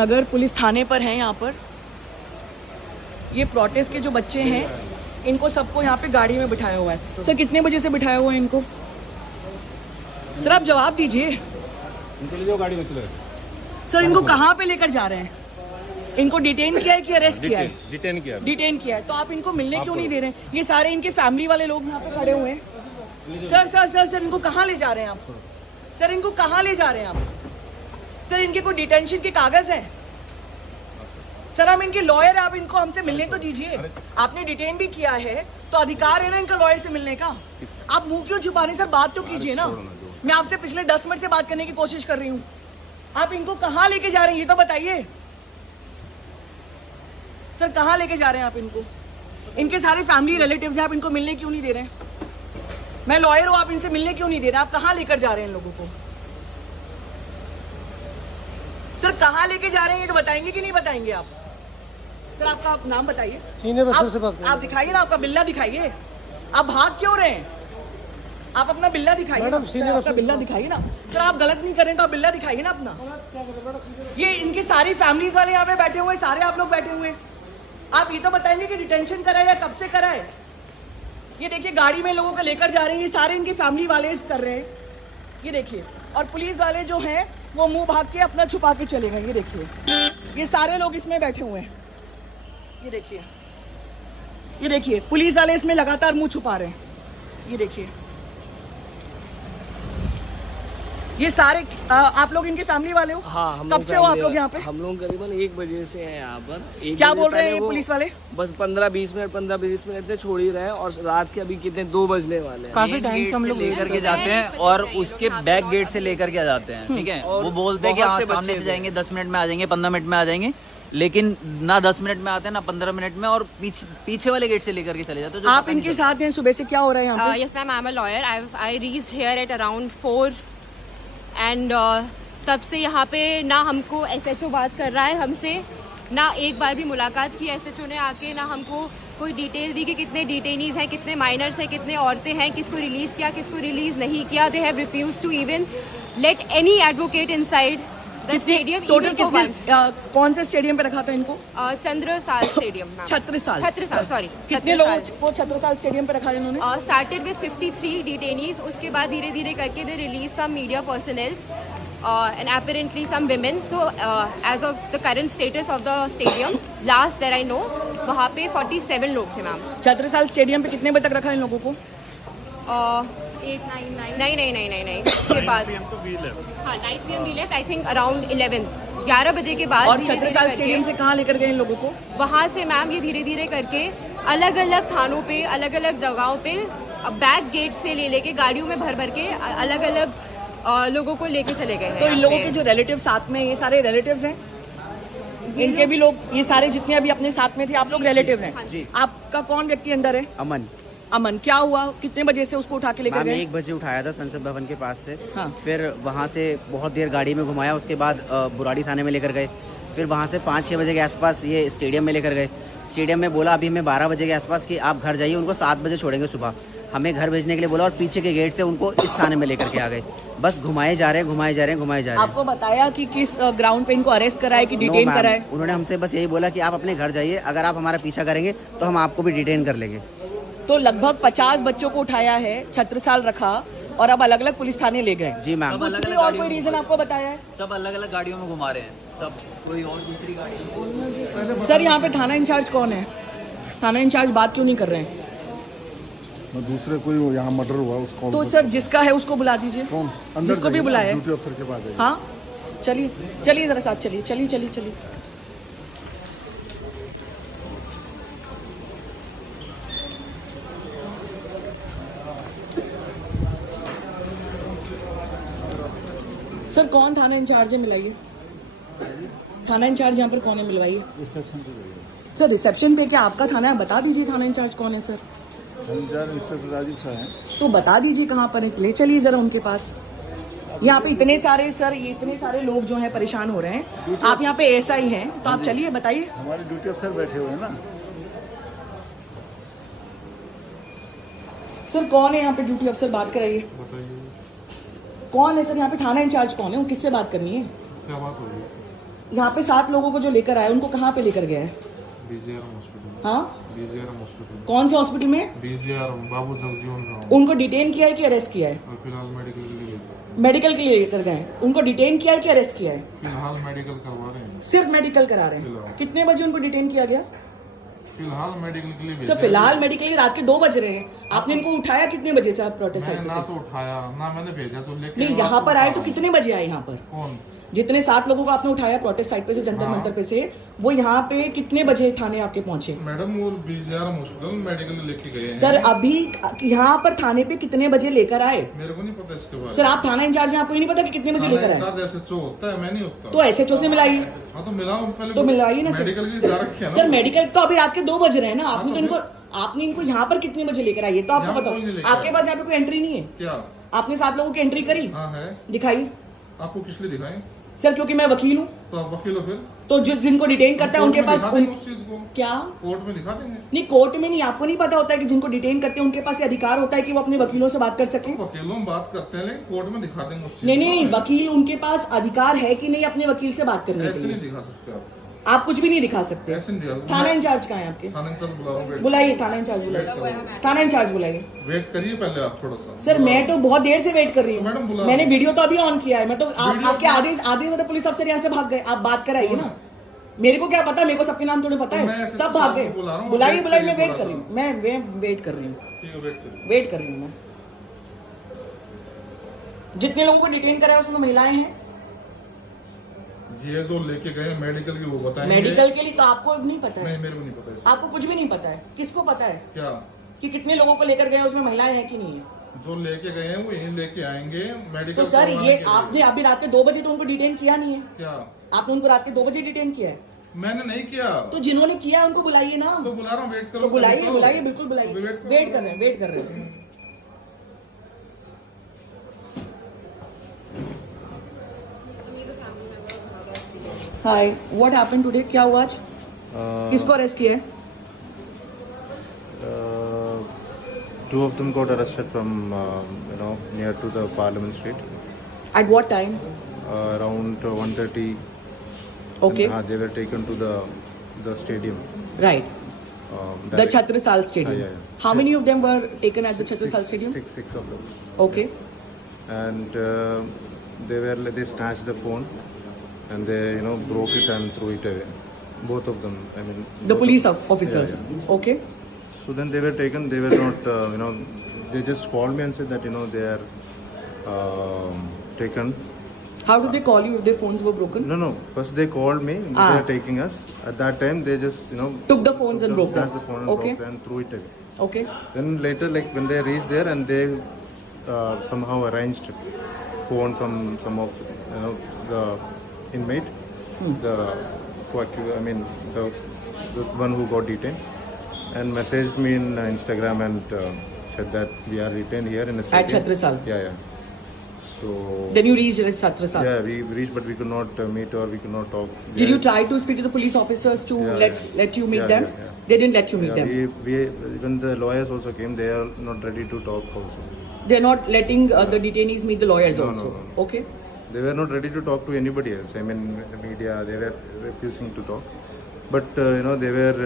नगर police थाने पर हैं। यहाँ पर ये प्रोटेस्ट के जो बच्चे हैं इनको सबको यहाँ पे गाड़ी में बिठाया हुआ है। सर कितने बजे से बिठाया हुआ है इनको? सर आप जवाब दीजिए। गाड़ी में चले सर इनको कहाँ पे लेकर जा रहे हैं? इनको डिटेन किया है कि अरेस्ट किया है? डिटेन किया है। तो आप इनको मिलने क्यों नहीं दे रहे हैं? ये सारे इनके फैमिली वाले लोग यहाँ पे खड़े हुए हैं। सर सर सर सर इनको कहाँ ले जा रहे हैं आप? सर इनको कहाँ ले जा रहे हैं आप? सर इनके कोई डिटेंशन के कागज हैं? सर हम इनके लॉयर हैं, आप इनको हमसे मिलने तो दीजिए। आपने डिटेन भी किया है तो अधिकार है ना इनका लॉयर से मिलने का। आप मुंह क्यों छुपाने? सर बात तो कीजिए ना। मैं आपसे पिछले 10 मिनट से बात करने की कोशिश कर रही हूँ। आप इनको कहाँ लेके जा रहे हैं ये तो बताइए। सर कहाँ लेके जा रहे हैं आप इनको? इनके सारे फैमिली रिलेटिव्स हैं, आप इनको मिलने क्यों नहीं दे रहे हैं? मैं लॉयर हूँ, आप इनसे मिलने क्यों नहीं दे रहे? आप कहाँ लेकर जा रहे हैं इन लोगों को? सर कहाँ लेके जा रहे हैं ये तो बताएंगे कि नहीं बताएंगे आप? सर आपका नाम बताइए। आप दिखाइए ना, आपका बिल्ला दिखाइए। आप भाग क्यों रहे हैं? आप अपना बिल्ला दिखाइए। आपका बिल्ला दिखाइए ना। सर आप गलत नहीं कर रहे तो आप बिल्ला दिखाइए ना अपना। ये इनकी सारी फैमिलीज वाले यहाँ पे बैठे हुए, सारे आप लोग बैठे हुए। आप ये तो बताएंगे कि डिटेंशन कराए या कब से कराए? ये देखिए गाड़ी में लोगों को लेकर जा रहे हैं, ये सारे इनकी फैमिली वाले कर रहे हैं। ये देखिए, और पुलिस वाले जो हैं वो मुंह भाग के अपना छुपा के चले गए। ये देखिए, ये सारे लोग इसमें बैठे हुए हैं। ये देखिए, ये देखिए पुलिस वाले इसमें लगातार मुंह छुपा रहे हैं। ये देखिए, ये सारे आप लोग इनके फैमिली वाले हो? हाँ, कब से हो आप लोग यहाँ पे? हम लोग करीबन 1 बजे से हैं यहाँ पर। क्या बोल रहे हैं पुलिस वाले? बस 15-20 मिनट से छोड़ ही रहे हैं और रात के अभी कितने 2 बजने वाले हैं। काफी टाइम से हम लोग लेकर के जाते हैं और उसके बैक गेट से लेकर के जाते हैं। ठीक है, वो बोलते हैं कि हाँ सामने से जाएंगे, 10 मिनट में आ जाएंगे, 15 मिनट में आ जाएंगे, लेकिन ना 10 मिनट में आते हैं ना 15 मिनट में, और पीछे वाले गेट से लेकर के चले जाते हैं। आप इनके साथ हैं? सुबह से क्या हो रहा है यहाँ पे? Yes ma'am, I'm a lawyer. I reached here at around 4 and तब से यहाँ पे ना हमको SHO बात कर रहा है हमसे, ना एक बार भी मुलाकात की SHO ने आके, ना हमको कोई डिटेल दी कि कितने डिटेनीज हैं, कितने माइनर्स हैं, कितने औरतें हैं, किसको रिलीज़ किया, किसको रिलीज़ नहीं किया। They have refuse to even let any advocate inside the stadium. Total कौन से स्टेडियम पे रखा था इनको? चंद्रसाल स्टेडियम। छत्रसाल सॉरी। कितने लोगों को छत्रसाल स्टेडियम पे रखा है इन्होंने? स्टार्टेड विद 53 डिटेनीज, उसके बाद धीरे धीरे करके they release some media personals and apparently some women. So as of the current status of the stadium, last that I know, वहाँ पे 47 लोग थे मैम। छत्रसाल स्टेडियम पे कितने बजे तक रखा है इन लोगों को? 8, 9, नहीं उसके बाद हाँ night PM we left I think around 11 बजे के बाद। और छत्रसाल स्टेडियम से कहाँ लेकर गए इन लोगों को? वहाँ से मैम ये धीरे धीरे करके अलग अलग थानों पे, अलग अलग जगहों पे बैक गेट से ले लेके गाड़ियों में भर भर के अलग अलग लोगों को लेके चले गए हैं। तो इन लोगों के जो रिलेटिव साथ में, ये सारे रिलेटिव्स हैं इनके भी लोग, ये सारे जितने अभी अपने साथ में थे आप लोग रिलेटिव हैं? आपका कौन व्यक्ति अंदर है? अमन। क्या हुआ, कितने बजे से उसको उठा के लेकर गए? 1 बजे उठाया था संसद भवन के पास से। हाँ। फिर वहाँ से बहुत देर गाड़ी में घुमाया, उसके बाद बुराड़ी थाने में लेकर गए। फिर वहाँ से 5-6 बजे के आसपास ये स्टेडियम में लेकर गए। स्टेडियम में बोला अभी हमें 12 बजे के आसपास कि आप घर जाइए, उनको 7 बजे छोड़ेंगे सुबह। हमें घर भेजने के लिए बोला और पीछे के गेट से उनको इस थाने में लेकर के आ गए। बस घुमाए जा रहे हैं। आपको बताया कि किस ग्राउंड पे इनको अरेस्ट कराए कि डिटेन कराए? उन्होंने हमसे बस यही बोला कि आप अपने घर जाइए, अगर आप हमारा पीछा करेंगे तो हम आपको भी डिटेन कर लेंगे। तो लगभग 50 बच्चों को उठाया है, छत्रसाल रखा और अब अलग अलग पुलिस थाने ले गए। जी मैम। और कोई रीजन आपको बताया है? सब अलग अलग गाड़ियों में घुमा रहे हैं, सब कोई और दूसरी गाड़ी। सर यहाँ पे थाना इंचार्ज कौन है? थाना इंचार्ज बात क्यों नहीं कर रहे हैं? दूसरे कोई यहाँ मर्डर हुआ उसको तो सर जिसका है उसको बुला दीजिए। कौन? जिसको भी बुलाया है। ड्यूटी अफसर के पास जाइए। हाँ चलिए जरा साथ चलिए। सर कौन थाना इंचार्ज है, मिलाइए। थाना इंचार्ज यहाँ पर कौन है, मिलवाइए। रिसेप्शन पे सर रिसेप्शन पे क्या आपका थाना है? बता दीजिए थाना इंचार्ज कौन है सर। इंस्पेक्टर राजीव साहब हैं। तो बता दीजिए कहाँ पर है, ले चलिए जरा उनके पास। यहाँ पे इतने सारे लोग जो हैं परेशान हो रहे हैं। आप यहाँ पे SI हैं तो आप चलिए बताइए। हमारे ड्यूटी अफसर बैठे हुए हैं ना। सर कौन है यहाँ पे ड्यूटी अफसर? बात कराइए। कौन है सर यहाँ पे? थाना इंचार्ज कौन है? वो किससे बात करनी है? क्या बात हो रही है? यहाँ पे 7 लोगों को जो लेकर आए उनको कहाँ पे लेकर गया है? बीजेआरएम हॉस्पिटल। हाँ, बीजेआरएम हॉस्पिटल। कौन से हॉस्पिटल में? बीजेआरएम बाबू जगजीवन राम। उनको डिटेन किया है कि अरेस्ट किया है? और फिलहाल मेडिकल के लिए मेडिकल के लिए लेकर गए हैं। उनको डिटेन किया है कि अरेस्ट किया है? फिलहाल मेडिकल करवा रहे हैं। सिर्फ मेडिकल करा रहे हैं। फिलहाल। कितने बजे उनको डिटेन किया गया? फिलहाल मेडिकल के लिए सर फिलहाल मेडिकल के रात के 2 बज रहे हैं। आपने इनको उठाया कितने बजे से? आप प्रोटेस्ट मैंने साइट ना से तो उठाया ना मैंने भेजा तो लेके नहीं, यहाँ पर आए तो कितने बजे आए यहाँ पर? कौन? जितने 7 लोगों को आपने उठाया प्रोटेस्ट साइट पे से, जंतर मंतर पे से, वो यहाँ पे कितने बजे थाने आपके पहुंचे? मैडम वो बीजेआरएम हॉस्पिटल मेडिकल लेके गए हैं। सर अभी यहाँ पर थाने पे कितने बजे लेकर आए? मेरे को नहीं पता इसके बारे सर आप थाना इंचार्ज हैं, आपको ही नहीं पता कि कितने बजे लेकर आए? में। एसएचओ होता है, मैं नहीं होता। तो एसएचओ से मिलाइए। हाँ तो मिलाओ पहले। तो मिलवाइए ना सर। मेडिकल के लिए जा रखे हैं ना। सर मेडिकल तो अभी रात के 2 बज रहे हैं ना। आपने इनको यहाँ पर कितने बजे लेकर आइए तो आपको यहाँ कोई नहीं बताओ। लेकर आपके पास यहाँ पे कोई एंट्री नहीं है क्या? आपने 7 लोगों की एंट्री करी? हाँ है। दिखाइए। आपको किस लिए दिखाएं? सर क्योंकि मैं वकील हूँ। तो आप वकील हो फिर? तो जिनको डिटेन करता है उनके पास उस चीज को क्या कोर्ट में दिखा देंगे। नहीं, कोर्ट में नहीं। आपको नहीं पता होता है कि जिनको डिटेन करते हैं उनके पास ये अधिकार होता है कि वो अपने वकीलों से बात कर सके? वकीलों में बात करते हैं लेकिन कोर्ट में दिखा देंगे उस चीज नहीं नहीं को। नहीं, वकील उनके पास अधिकार है कि नहीं अपने वकील से बात करने के ऐसे नहीं लिए? दिखा सकते आप। आप कुछ भी नहीं दिखा सकते। ऐसे नहीं दिखा। थाना इंचार्ज कहाँ है आपके? थाना इंचार्ज बुला रहा हूँ। बुलाइए थाना इंचार्ज, बुलाइए थाना इंचार्ज बुलाइए। वेट करिए पहले आप थोड़ा सा। सर मैं तो बहुत देर से वेट कर रही तो मैडम हूँ। बुला मैंने लो। वीडियो तो अभी ऑन किया है। मैं तो वीडियो आपके तो- आधे वाले पुलिस अफसर यहाँ से भाग गए। आप बात कराइए ना। मेरे को क्या पता, मेरे को सबके नाम थोड़े पता तो मैं है। ऐसे सब तो भाग गए। सबको बुला रहा हूँ, बुलाइए वेट बुलाइए, मैं करिए वेट कर थोड़ा रही हूँ। मैं वेट कर रही हूँ। ठीक है वेट करिए। वेट कर रही हूँ मैं। जितने लोगों को डिटेन करा है उसमें महिलाएं हैं। ये जो लेके गए मेडिकल की वो बताएंगे। मेडिकल के लिए तो आपको नहीं पता है? नहीं मेरे को नहीं पता इसका। आपको कुछ भी नहीं पता है? किसको पता है क्या? कि कितने लोगों को लेकर गए उसमें महिलाएं हैं कि नहीं है? जो लेके गए हैं वो यहीं लेके आएंगे मेडिकल। तो सर करवाने ये के लिए। आपने अभी रात के 2 बजे तो उनको डिटेन किया नहीं है? क्या? आपने उनको रात के 2 बजे डिटेन किया है? मैंने नहीं किया। तो जिन्होंने किया है उनको बुलाइए ना। तो बुला रहा हूँ वेट करो। तो बुलाइए करो। बुलाइए, बिल्कुल बुलाइए। अभी वेट करो। वेट कर रहे हैं, वेट कर रहे हैं। हाय, व्हाट हैपेंड टुडे? क्या हुआ आज? किसको अरेस्ट किया है? Two of them got arrested from, near to the Parliament Street. At what time? Around 1:30. Okay. And, they were taken to the stadium. Right. The direct- Chhatrisal Stadium. yeah. How many of them were taken at the Chhatrisal Stadium? Six of them. Okay. And they snatched the phone and they broke it and threw it away. Both of them. I mean. The both police of- officers. Yeah. Okay. So then they were taken. They were not. They just called me and said that they are taken. How did they call you if their phones were broken? No. First they called me. Ah. They are taking us. At that time, they just Took the phones and broke them. snatched the phone and Okay. broke them and threw it away. Okay. Then later, like when they reached there and they somehow arranged phone from some of the inmate, the one who got detained, and messaged me in Instagram and said that we are detained here in a At Chhatrisal. Yeah. So Then you reached Chhatrisal. yeah, we reached, but we could not meet or we could not talk. Did you try to speak to the police officers to Yeah, let you meet Yeah, them? yeah. They didn't let you meet Yeah, them. we even the lawyers also came. They are not ready to talk also. They're not letting the detainees meet the lawyers No, also. no. Okay. They were not ready to talk to anybody else. I mean, the media, they were refusing to talk. But, they were,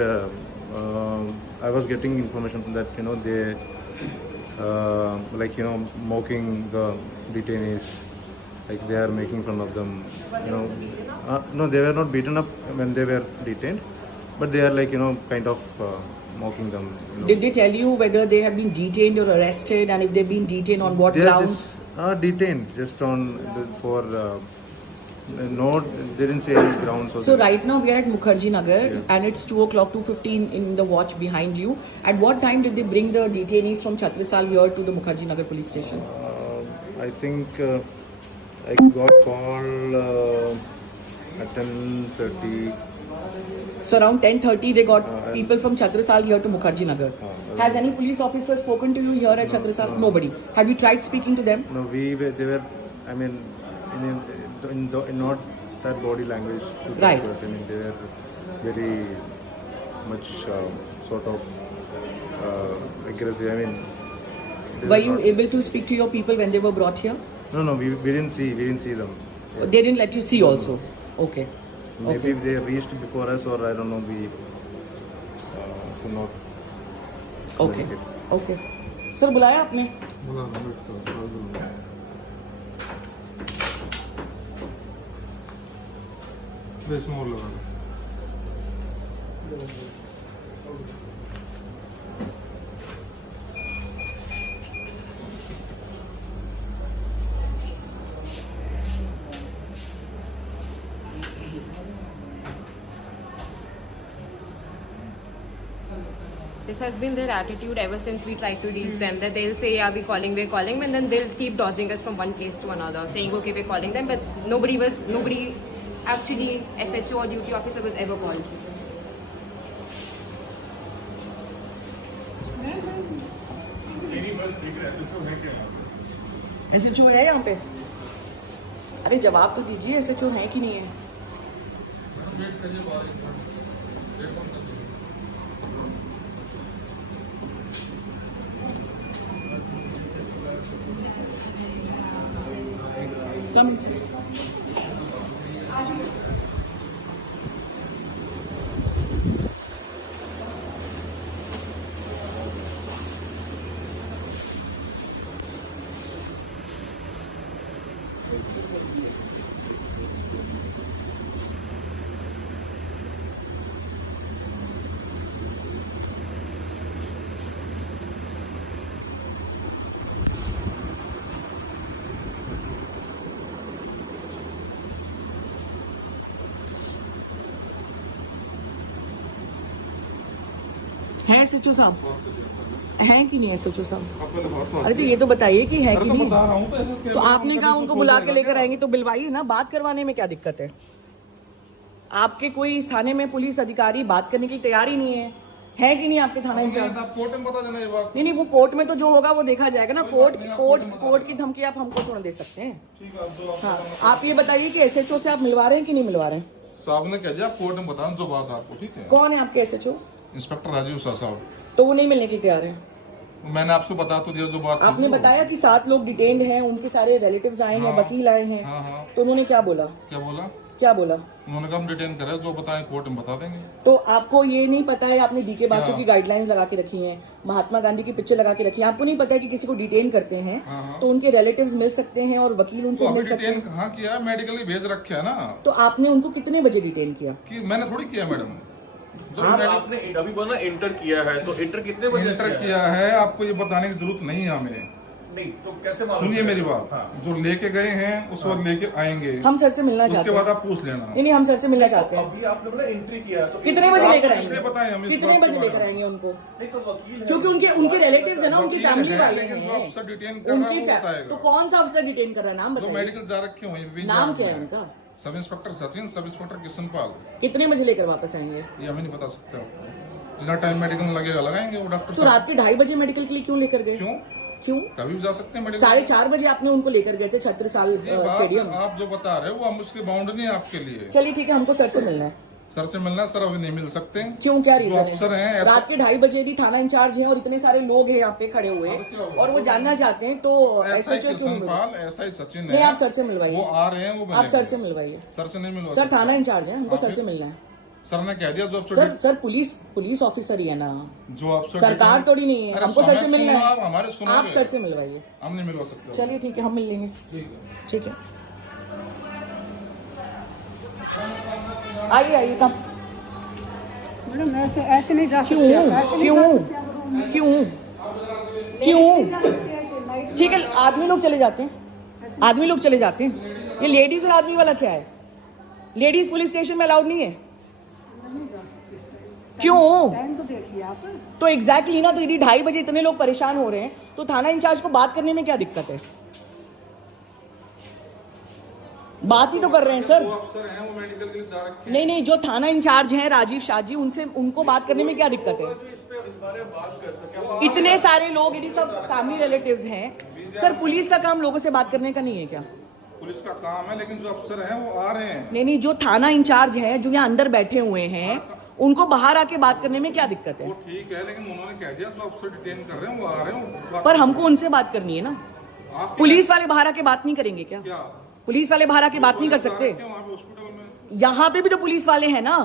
I was getting information that, they, mocking the detainees, like they are making fun of them, No, they were not beaten up when they were detained, but they are kind of mocking them. Did they tell you whether they have been detained or arrested, and if they've been detained on what They are grounds? just detained just on for no, they didn't say any grounds. So right now we are at Mukherjee Nagar, and it's 2:00, 2:15 in the watch behind you. At what time did they bring the detainees from Chhatrisal here to the Mukherjee Nagar police station? I think I got call at 10:30. So around 10:30 they got people from Chhatrisal here to Mukherjee Nagar. Has any police officer spoken to you here at Chhatrisal? Nobody. Have you tried speaking to them? No, they were. I mean, in not that body language. To Right. talk to us. I mean, they were very much sort of aggressive. I mean, they Were you not- able to speak to your people when they were brought here? No, we didn't see them. They didn't let you see also. Okay. Maybe they reached before us, or I don't know. We could not. Okay okay sir बुलाया आपने? इसमें और लगा दो। This has been their attitude ever since we tried to reach them, that they'll say, yeah, we're calling, and then they'll keep dodging us from one place to another, saying, okay, we're calling them, but nobody actually, SHO or duty officer was ever called. SHO है यहाँ पे? अरे जवाब तो दीजिए, SHO है कि नहीं है? Come inside. है SHO साहब? हैं कि नहीं SHO साहब? अरे तो ये तो बताइए कि है कि नहीं। तो आपने कहा उनको बुला के लेकर आएंगे, तो बुलवाइए ना, बात करवाने में क्या दिक्कत है? आपके कोई थाने में पुलिस अधिकारी बात करने की तैयार ही नहीं है कि नहीं आपके थाना इंचार्ज? कोर्ट में बता देना ये बात। नहीं, वो कोर्ट में तो जो होगा वो देखा जाएगा ना। कोर्ट की धमकी आप हमको थोड़ा दे सकते हैं। हाँ, आप ये बताइए कि SHO से आप मिलवा रहे हैं कि नहीं मिलवा रहे हैं? साहब ने कह दिया कोर्ट में बताना जो बात आपको, ठीक है? कौन है आपके SHO? इंस्पेक्टर राजीव शाह साहब। तो वो नहीं मिलने के तैयार है? मैंने आपसे बता तो दिया जो बात। आपने बताया कि 7 लोग डिटेन्ड हैं, उनके सारे रिलेटिव्स आए हैं, वकील आए हैं। हाँ। तो उन्होंने क्या बोला? क्या बोला? उन्होंने कहा हम डिटेन करें, जो बताएं कोर्ट में बता देंगे। तो आपको ये नहीं पता है, आपने डीके बासु की गाइडलाइंस लगा के रखी हैं, महात्मा गांधी की पिक्चर लगा के रखी है, आपको नहीं पता है कि किसी को डिटेन करते हैं तो उनके रिलेटिव्स मिल सकते हैं और वकील उनसे मिल सकते हैं? कहाँ किया? मेडिकली भेज रखे है ना। तो आपने उनको कितने बजे डिटेन किया? कि मैंने थोड़ी किया मैडम। आपने अभी बोला इंटर किया है, तो इंटर कितने बजे इंटर किया है? आपको ये बताने की जरूरत नहीं है हमें। नहीं तो कैसे सुनिए मेरी बात। जो लेके गए हैं उस वक्त लेके आएंगे। हम सर से मिलना चाहते हैं। उसके बाद आप पूछ लेना। नहीं, हम सर से मिलना चाहते हैं। अभी आपने बोला एंट्री किया, तो कितने बजे लेकर आएंगे? बताएं हम कितने बजे लेकर आएंगे उनको? नहीं तो वकील है, क्योंकि उनके रिलेटिव्स है ना, उनकी फैमिली वाले हैं। डिटेन तो कौन सा अफसर डिटेन कर रहा है? नाम बताइए। मेडिकल जा रखे हुए। नाम क्या है उनका? Sub inspector Sachin, sub inspector Kishanpal. कितने बजे लेकर वापस आएंगे? ये हमें नहीं बता सकते। जितना टाइम मेडिकल लगेगा लगाएंगे वो डॉक्टर। तो रात के 2:30 बजे मेडिकल के लिए क्यों लेकर गए? क्यों? कभी भी जा सकते हैं मेडिकल। 4:30 बजे आपने उनको लेकर गए थे छत्रसाल स्टेडियम। आप जो बता रहे हो वो हम उसकी बाउंड नहीं है आपके लिए। चलिए ठीक है, हमको सर से मिलना है। सर से मिलना है? सर अभी नहीं मिल सकते। क्यों, क्या रीजन अफसर है? रात के 2:30 बजे भी थाना इंचार्ज है और इतने सारे लोग हैं यहाँ पे खड़े हुए और वो जानना चाहते हैं, तो SI किशनपाल, SI सचिन नहीं, आप सर से मिलवाइए। वो आ रहे हैं, वो आप सर से मिलवाइए। सर से नहीं मिलवा। सर थाना इंचार्ज है, हमको सर से मिलना है। सर ने कह दिया जो सर पुलिस ऑफिसर ही है ना, जो अफसर सरकार थोड़ी नहीं है। हमको सर से मिलना है। हमारे आप सर से मिलवाइए। हम नहीं मिलवा सकते। चलिए ठीक है, हम मिल लेंगे। ठीक है, आइए कम। मैडम ऐसे नहीं जा सकते। क्यों? ठीक है, आदमी लोग चले जाते हैं। ये लेडीज और आदमी वाला क्या है? लेडीज पुलिस स्टेशन में अलाउड नहीं है? क्यों? टाइम तो देखिए आप। तो एग्जैक्टली ना, तो यदि 2:30 बजे इतने लोग परेशान हो रहे हैं तो थाना इंचार्ज को बात करने में क्या दिक्कत है? बात ही तो कर रहे हैं सर। जो अफसर हैं वो मेडिकल के लिए जा रखे हैं। नहीं, जो थाना इंचार्ज हैं राजीव शाह जी, उनको बात करने में क्या दिक्कत है? इतने सारे लोग, यदि सब फैमिली रिलेटिव्स हैं, सर पुलिस का काम लोगों से बात करने का नहीं है क्या? पुलिस का काम है, लेकिन जो अफसर हैं वो आ रहे हैं। नहीं, जो थाना इंचार्ज हैं, जो यहाँ अंदर बैठे हुए हैं, उनको बाहर आके बात करने में क्या दिक्कत है? वो ठीक है, लेकिन उन्होंने कह दिया जो अफसर डिटेन कर रहे हैं वो आ रहे हैं। पर हमको उनसे बात करनी है ना। पुलिस वाले बाहर आके बात नहीं करेंगे क्या? पुलिस वाले बाहर आके बात नहीं कर सकते? हॉस्पिटल में यहाँ पे भी तो पुलिस वाले हैं ना,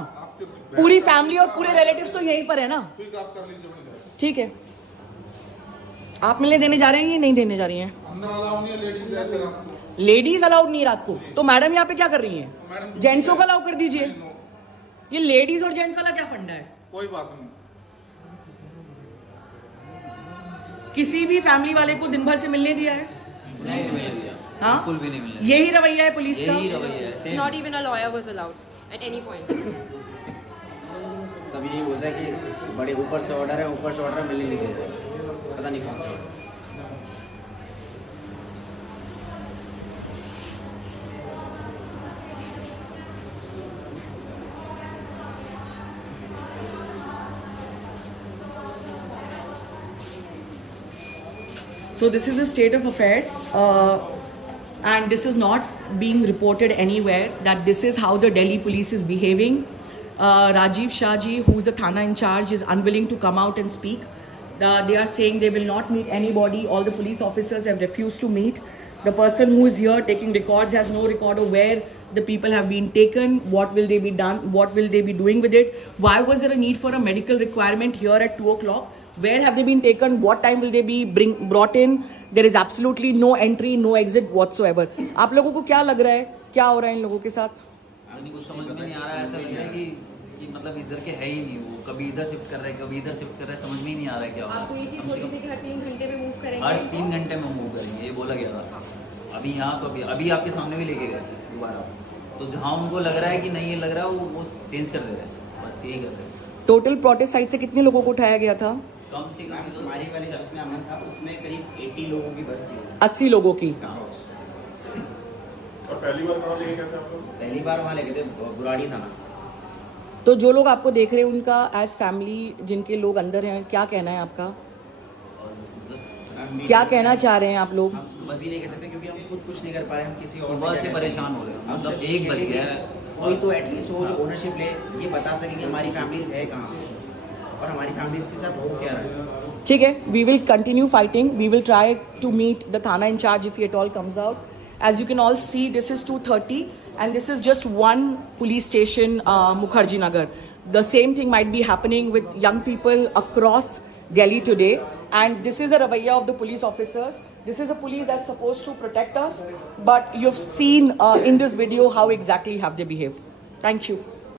पूरी फैमिली और पूरे रिलेटिव्स तो यहीं पर है ना। ठीक है, आप मिलने देने जा रहे हैं या नहीं देने जा रही हैं? लेडीज अलाउड नहीं है रात को, तो मैडम यहाँ पे क्या कर रही हैं? जेंट्सों को अलाउ कर दीजिए। ये लेडीज और जेंट्स वाला क्या फंडा है? कोई बात नहीं। किसी भी फैमिली वाले को दिन भर से मिलने दिया है? नहीं मिल रहा, हाँ, बिल्कुल भी नहीं मिल रहा। यही रवैया है पुलिस का। यही रवैया है, same। Not even a lawyer was allowed at any point. सब यही बोलता है कि बड़े ऊपर से ऑर्डर है, ऊपर से ऑर्डर मिलने नहीं देते, पता नहीं कौन सा order. So this is the state of affairs, and this is not being reported anywhere that this is how the Delhi police is behaving. Rajiv Shahji, who is the Thana in charge, is unwilling to come out and speak. They are saying they will not meet anybody. All the police officers have refused to meet. The person who is here taking records has no record of where the people have been taken, what will they be done, what will they be doing with it. Why was there a need for a medical requirement here at 2 o'clock? Where have they been taken? What time will they be brought in? There is absolutely no entry, no exit whatsoever. आप लोगों को क्या लग रहा है, क्या हो रहा है इन लोगों के साथ? कुछ समझ में नहीं आ रहा है। ऐसा लग रहा है कि मतलब इधर के है ही नहीं, वो कभी इधर शिफ्ट कर रहे हैं, कभी इधर शिफ्ट कर रहे हैं, समझ में ही नहीं आ रहा है क्या हो रहा है। आपको ये चीज़ बोली थी कि हर 3 घंटे में मूव करेंगे? हर 3 घंटे में मूव करेंगे, ये बोला गया था। अभी यहाँ तो अभी आपके सामने भी लेके गए दोबारा, तो जहाँ उनको लग रहा है कि नहीं ये लग रहा है वो चेंज कर दे रहे हैं, बस यही कर रहे हैं। टोटल प्रोटेस्ट साइड से कितने लोगों को उठाया गया था? कम से कम हमारी वाली जिसमें अमन था उसमें करीब 80 लोगों की बस थी। 80 लोगों की। और पहली बार कहाँ लेके गए थे आप लोग? पहली बार वहाँ लेके थे बुराड़ी थाना। तो जो लोग आपको देख रहे हैं उनका एज फैमिली, जिनके लोग अंदर हैं, क्या कहना है आपका? क्या कहना चाह रहे हैं आप लोग? हम बस ही नहीं कह सकते क्योंकि हम खुद कुछ नहीं कर पा रहे, हम किसी और सुबह से परेशान हो रहे हैं, मतलब 1 बज गया है। कोई तो एटलीस्ट वो जो ओनरशिप ले, ये बता सके कि हमारी फैमिलीज है कहाँ और हमारी फैमिलीज के साथ हो क्या रहा है। ठीक है, we will continue fighting, we will try to meet the thana in charge if it all comes out. As you can all see, this is 2:30 and this is just one police station, Mukherjee Nagar. The same thing might be happening with young people across Delhi today, and this is a ravaiya of the police officers. This is a police that's supposed to protect us, but you've seen in this video how exactly have they behaved. Thank you.